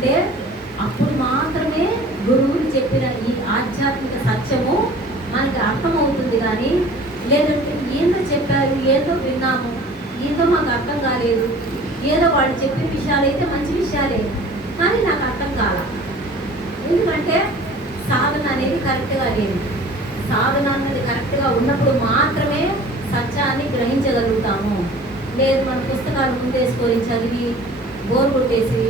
అంటే అప్పుడు మాత్రమే గురువులు చెప్పిన ఈ ఆధ్యాత్మిక సత్యము మనకి అర్థమవుతుంది. కానీ లేదంటే ఏందో చెప్పారు, ఏదో విన్నాము, ఏదో మాకు అర్థం కాలేదు, ఏదో వాళ్ళు చెప్పిన విషయాలు అయితే మంచి విషయాలే కానీ నాకు అర్థం కాల. ఎందుకంటే సాధన అనేది కరెక్ట్గా లేదు. సాధన అనేది కరెక్ట్గా ఉన్నప్పుడు మాత్రమే సత్యాన్ని గ్రహించగలుగుతాము. లేదు మన పుస్తకాలు ముందేసుకొని చదివి బోర్ కొట్టేసి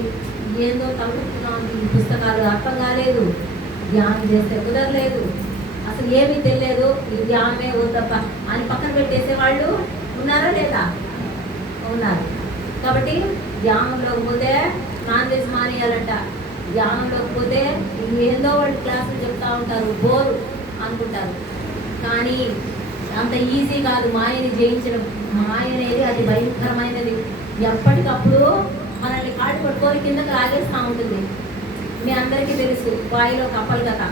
ఏందో తలుపుతున్నాం, ఈ పుస్తకాలు అర్థం కాలేదు, ధ్యానం చేస్తే కుదరలేదు, అసలు ఏమీ తెలియదు, ఈ ధ్యానమే వద్దప్ప అని పక్కన పెట్టేసే వాళ్ళు ఉన్నారా లేదా? ఉన్నారు. కాబట్టి ధ్యానంలోకి పోతే నాన్ వెజ్ మానేయాలంట, ధ్యానంలోకి పోతే ఏందో వాళ్ళు క్లాసులు చెప్తా ఉంటారు, బోరు అనుకుంటారు. కానీ అంత ఈజీ కాదు మాయని జయించడం. మాయ అనేది అది భయంకరమైనది. ఎప్పటికప్పుడు మనల్ని కాళ్ళు పట్టుకొని కిందకి లాగేస్తూ ఉంటుంది. మీ అందరికీ తెలుసు బాయిలో కప్పలు కదా,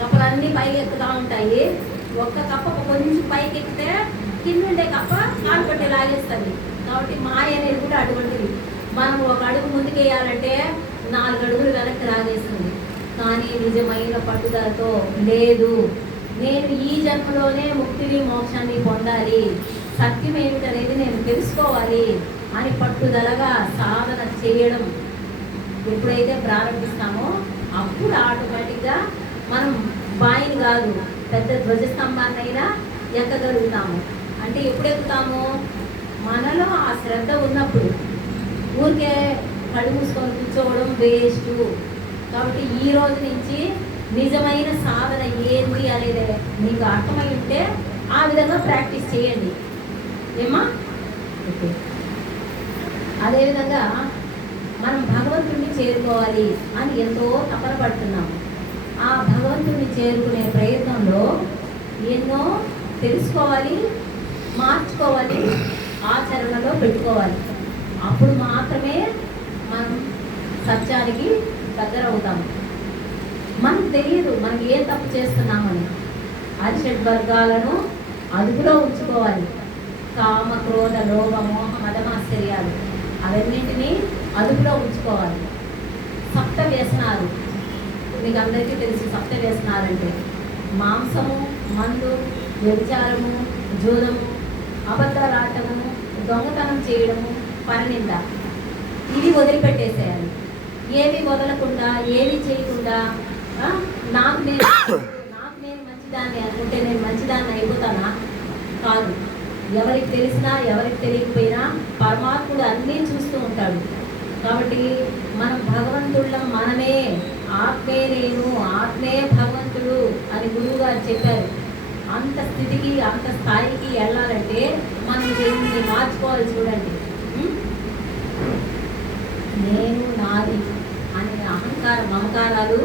కప్పలన్నీ పైకి ఎక్కుతూ ఉంటాయి. ఒక్క కప్ప కొంచెం పైకి ఎక్కితే కింద ఉండే కప్ప కాలు పట్టి లాగేస్తుంది. కాబట్టి మాయ అనేది కూడా అటువంటిది. మనం ఒక అడుగు ముందుకు వేయాలంటే 4 అడుగులు వెనక్కి లాగేస్తుంది. కానీ నిజమైన పట్టుదలతో లేదు, నేను ఈ జన్మలోనే ముక్తిని మోక్షాన్ని పొందాలి, సత్యం ఏమిటనేది నేను తెలుసుకోవాలి అని పట్టుదలగా సాధన చేయడం ఎప్పుడైతే ప్రారంభిస్తామో అప్పుడు ఆటోమేటిక్గా మనం బాయిని కాదు పెద్ద ధ్వజస్తంభాన్నైనా ఎక్కగలుగుతాము. అంటే ఎప్పుడు ఎక్కుతాము? మనలో ఆ శ్రద్ధ ఉన్నప్పుడు. ఊరికే కళ్ళు మూసుకొని కూర్చోవడం వేస్ట్. కాబట్టి ఈ రోజు నుంచి నిజమైన సాధన ఏంటి అనేది మీకు అర్థమై ఉంటే ఆ విధంగా ప్రాక్టీస్ చేయండి. ఏమా? ఓకే. అదేవిధంగా మనం భగవంతుడిని చేరుకోవాలి అని ఎంతో తపన పడుతున్నాము. ఆ భగవంతుడిని చేరుకునే ప్రయత్నంలో ఎన్నో తెలుసుకోవాలి, మార్చుకోవాలి, ఆచరణలో పెట్టుకోవాలి. అప్పుడు మాత్రమే మనం సత్యానికి దగ్గర అవుతాము. మనకు తెలియదు మనం ఏ తప్పు చేస్తున్నామని. అరిషడ్ వర్గాలను అదుపులో ఉంచుకోవాలి. కామ, క్రోధ, లోభ, మోహ, మదమాశ్చర్యాలు అవన్నింటినీ అదుపులో ఉంచుకోవాలి. సప్త వ్యసనాలు మీకు అందరికీ తెలుసు. సప్త వ్యసనాలంటే మాంసము, మందు, వ్యభిచారము, జూదము, అబద్ధాలాటము, దొంగతనం చేయడము, పరనింద. ఇవి వదిలిపెట్టేసేయాలి. ఏవి వదలకుండా, ఏవి చేయకుండా నాకు నేను మంచిదాన్ని అనుకుంటే నేను మంచిదాన్ని అయిపోతానా? కాదు. ఎవరికి తెలిసినా ఎవరికి తెలియకపోయినా పరమాత్ముడు అన్నీ చూస్తూ ఉంటాడు. కాబట్టి మనం భగవంతుళ్ళం మనమే. ఆత్మే నేను, ఆత్మే భగవంతుడు అని గురువు గారు చెప్పారు. అంత స్థితికి, అంత స్థాయికి వెళ్ళాలంటే మనం దేవుడిని మార్చుకోవాలి. చూడండి, నేను నాది అనే అహంకార మమకారాలు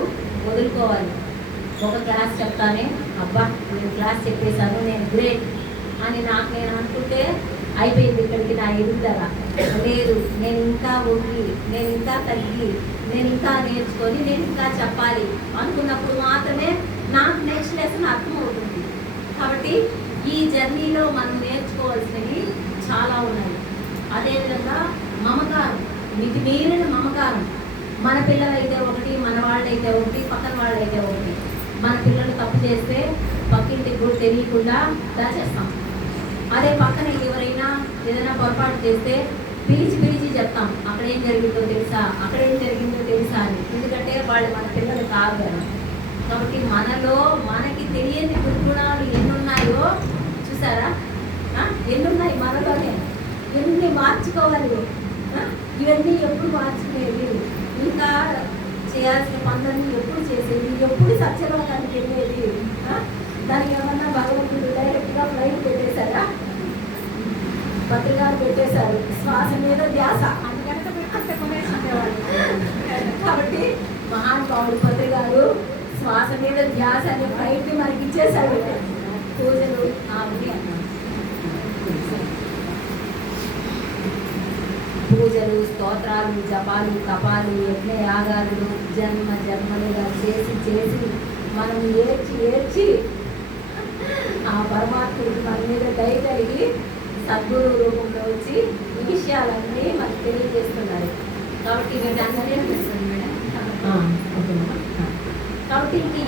వదులుకోవాలి. ఒక క్లాస్ చెప్తానే అబ్బా నేను క్లాస్ చెప్పేశాను, నేను గ్రేట్ అని నాకు నేను అనుకుంటే అయిపోయింది, ఇక్కడికి నా ఎదుగుదల లేదు. నేను ఇంకా వంగి, నేను ఇంకా తగ్గి, నేను ఇంకా నేర్చుకొని, నేను ఇంకా చెప్పాలి అనుకున్నప్పుడు మాత్రమే నాకు నెక్స్ట్ లెసన్ అర్థమవుతుంది. కాబట్టి ఈ జర్నీలో మనం నేర్చుకోవాల్సినవి చాలా ఉన్నాయి. అదేవిధంగా మమకారం, మితి మీరిన మమకారం. మన పిల్లలైతే ఒకటి, మన వాళ్ళైతే ఒకటి, పక్కన వాళ్ళైతే ఒకటి. మన పిల్లలు తప్పు చేస్తే పక్కింటికి కూడా తెలియకుండా దాచేస్తాం. అదే పక్కన ఎవరైనా ఏదైనా పొరపాటు చేస్తే పిలిచి చెప్తాం, అక్కడ ఏం జరిగిందో తెలుసా, అక్కడ ఏం జరిగిందో తెలుసా అని. ఎందుకంటే వాళ్ళు మన పిల్లలు కాదు కదా. కాబట్టి మనలో మనకి తెలియని దుర్గుణాలు ఎన్నున్నాయో చూసారా? ఎన్నున్నాయి మనలోనే, ఎన్ని మార్చుకోవాలి. ఇవన్నీ ఎప్పుడు మార్చుకునేది, ఇంకా చేయాల్సిన పనులన్నీ ఎప్పుడు చేసేది, ఎప్పుడు సత్యలోకానికి వెళ్ళేది. దానికి ఏమన్నా భగవంతుడు డైరెక్ట్గా ఫ్లైట్ పెట్టేశారా? పత్రికాలు పెట్టేశారు, శ్వాస మీద ధ్యాస అందుకనక పెట్టుకుంటే కొనేసేవాళ్ళు. కాబట్టి మహానుభావుడు పత్రికాలు శ్వాస మీద ధ్యాస అనే ఫ్లైట్ని మనకి ఇచ్చేశారు. పూజలు పూజలు, స్తోత్రాలు, జపాలు, తపాలు, యజ్ఞ యాగాలు జన్మలుగా చేసి మనం ఏడ్చి ఆ పరమాత్ముడికి మన మీద దయ కలిగి సద్గురు రూపంలో వచ్చి ఈ విషయాలన్నీ మనకు తెలియజేస్తున్నారు. కాబట్టి వీటందరినీ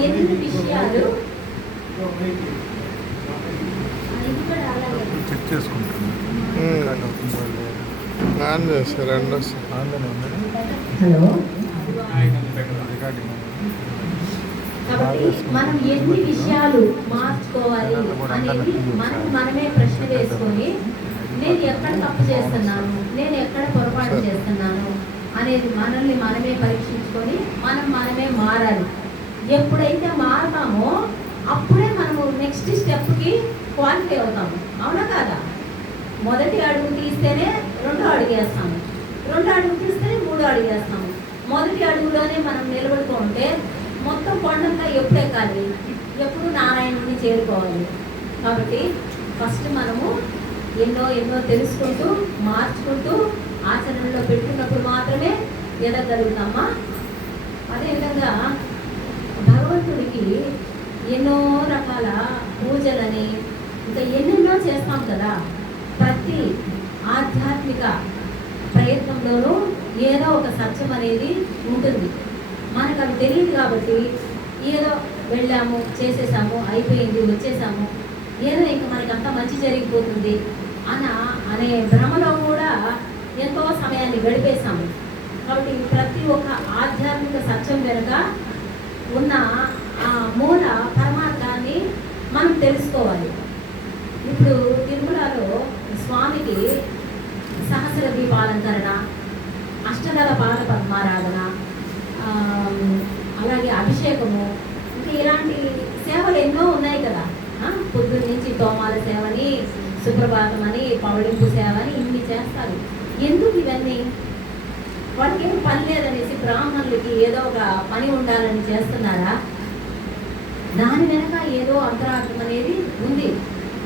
ఎన్ని విషయాలు ఇక్కడ అలాగే చెక్ చేసుకుంటాను ఆన్ చేస్తారు రెండు వస్తాయి. ఆన్లైన్ ఉందని హలో రికార్డింగ్ కాబట్టి మనం ఎన్ని విషయాలు మార్చుకోవాలి అనేది మనమే ప్రశ్న వేసుకొని నేను ఎక్కడ తప్పు చేస్తున్నాను, నేను ఎక్కడ పొరపాటు చేస్తున్నాను అనేది మనల్ని మనమే పరీక్షించుకొని మనమే మారాలి. ఎప్పుడైతే మారతామో అప్పుడే మనము నెక్స్ట్ స్టెప్కి క్వాలిఫై అవుతాము. అవునా కాదా? మొదటి అడుగు తీస్తేనే రెండో అడుగు వేస్తాము, రెండో అడుగు తీస్తేనే మూడో అడుగు వేస్తాము. మొదటి అడుగులోనే మనం నిలబడుతూ ఉంటే మొత్తం కొండంతా ఎప్పుడు ఎక్కాలి, ఎప్పుడు నారాయణుని చేరుకోవాలి. కాబట్టి ఫస్ట్ మనము ఎన్నో తెలుసుకుంటూ మార్చుకుంటూ ఆచరణలో పెట్టుకున్నప్పుడు మాత్రమే ఎదగలుగుతామా. అదేవిధంగా భగవంతుడికి ఎన్నో రకాల పూజలని ఇంకా ఎన్నెన్నో చేస్తాం కదా. ప్రతి ఆధ్యాత్మిక ప్రయత్నంలోనూ ఏదో ఒక సత్యం అనేది ఉంటుంది. మనకు అది తెలియదు కాబట్టి ఏదో వెళ్ళాము, చేసేసాము, అయిపోయింది, వచ్చేసాము, ఏదో ఇంకా మనకంతా మంచి జరిగిపోతుంది అనే భ్రమలో కూడా ఎంతో సమయాన్ని గడిపేశాము. కాబట్టి ప్రతి ఒక్క ఆధ్యాత్మిక సత్యం వెనుక ఉన్న ఆ మూల పరమార్థాన్ని మనం తెలుసుకోవాలి. ఇప్పుడు తిరుమలలో స్వామికి సహస్ర దీపాలంకరణ, అష్టదళ పాద పద్మారాధన, అలాగే అభిషేకము, ఇంకా ఇలాంటి సేవలు ఎన్నో ఉన్నాయి కదా. పొద్దున్న నుంచి తోమాల సేవని, సుప్రభాతం అని, పవళింపు సేవ అని ఇన్ని చేస్తారు. ఎందుకు ఇవన్నీ? వాళ్ళకి ఏం పని లేదనేసి బ్రాహ్మణులకి ఏదో ఒక పని ఉండాలని చేస్తున్నారా? దాని వెనక ఏదో అంతరార్థం అనేది ఉంది.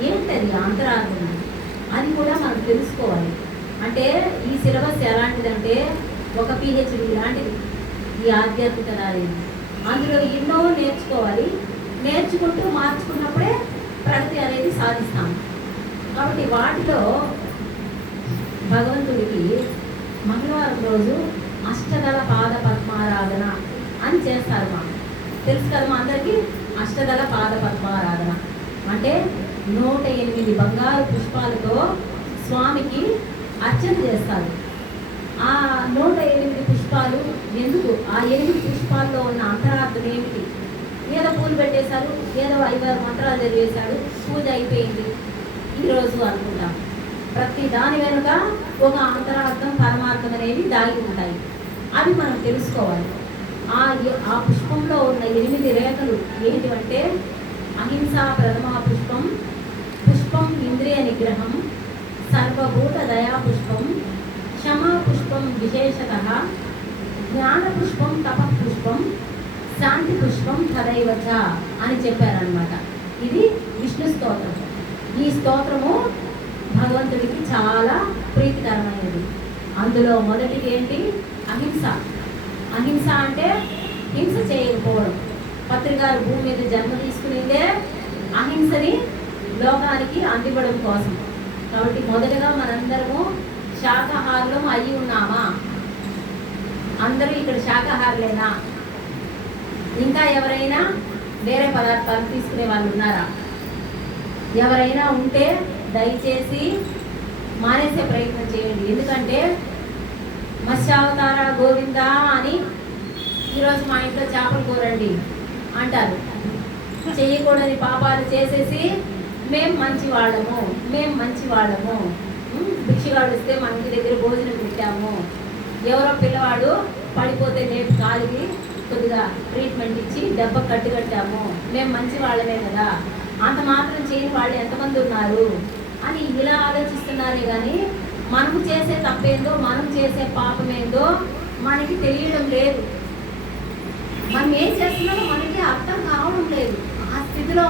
ఏంటది అంతరార్థం? అది కూడా మనం తెలుసుకోవాలి. అంటే ఈ సిలబస్ ఎలాంటిదంటే ఒక పిహెచ్డి లాంటిది ఈ ఆధ్యాత్మిక దారి. అందులో ఎన్నో నేర్చుకోవాలి. నేర్చుకుంటూ మార్చుకున్నప్పుడే ప్రగతి అనేది సాధిస్తాము. కాబట్టి వాటిలో భగవంతుడికి మంగళవారం రోజు అష్టదళ పాద పద్మారాధన అని చేస్తారు. మాకు తెలుసు కదా, మా అందరికీ అష్టదళ పాద పద్మారాధన అంటే 108 బంగారు పుష్పాలతో స్వామికి అర్చన చేస్తారు. ఆ 108 పుష్పాలు ఎందుకు? ఆ 8 పుష్పాల్లో ఉన్న అంతరార్థం ఏమిటి? ఏదో పూలు పెట్టేశారు, ఏదో 5-6 మంత్రాలు చదివేశాడు, పూజ అయిపోయింది ఈరోజు అనుకుంటాం. ప్రతి దాని వెనుక ఒక అంతరార్థం, పరమార్థం అనేవి దాగి ఉంటాయి. అవి మనం తెలుసుకోవాలి. ఆ పుష్పంలో ఉన్న 8 రేఖలు ఏంటివంటే అహింసా ప్రథమా పుష్పం, పుష్పం ఇంద్రియ నిగ్రహం, సర్వభూత దయా పుష్పం, క్షమా పుష్పం విశేషతః, జ్ఞాన పుష్పం తప పుష్పం, శాంతి పుష్పం తదైవచ అని చెప్పారనమాట. ఇది విష్ణు స్తోత్రం. ఈ స్తోత్రము భగవంతుడికి చాలా ప్రీతికరమైనది. అందులో మొదటిది ఏంటి? అహింస. అహింస అంటే హింస చేయకపోవడం. పత్రికారు భూమి మీద జన్మ తీసుకునేదే అహింసని లోకానికి అందివ్వడం కోసం. కాబట్టి మొదటగా మనందరము శాకాహారులం అయ్యి ఉన్నామా? అందరూ ఇక్కడ శాకాహారులేనా? ఇంకా ఎవరైనా వేరే పదార్థాలు తీసుకునే వాళ్ళు ఉన్నారా? ఎవరైనా ఉంటే దయచేసి మానేసే ప్రయత్నం చేయండి. ఎందుకంటే మత్స్యావతార గోవిందా అని ఈరోజు మా ఇంట్లో చేపలు కూరండి అంటారు. చేయకూడని పాపాలు చేసేసి మేము మంచి వాళ్ళము, భిక్షగాడు వస్తే మన ఇంటి దగ్గర భోజనం పెట్టాము, ఎవరో పిల్లవాడు పడిపోతే నేపు కాలికి కొద్దిగా ట్రీట్మెంట్ ఇచ్చి దెబ్బ కట్టాము, మేము మంచి వాళ్ళమే కదా, అంత మాత్రం చేయని వాళ్ళు ఎంతమంది ఉన్నారు అని ఇలా ఆలోచిస్తున్నారే కానీ మనము చేసే తప్పేందో, మనం చేసే పాపమేందో మనకి తెలియడం లేదు. మనం ఏం చేస్తున్నామో మనకి అర్థం కావడం లేదు. ఆ స్థితిలో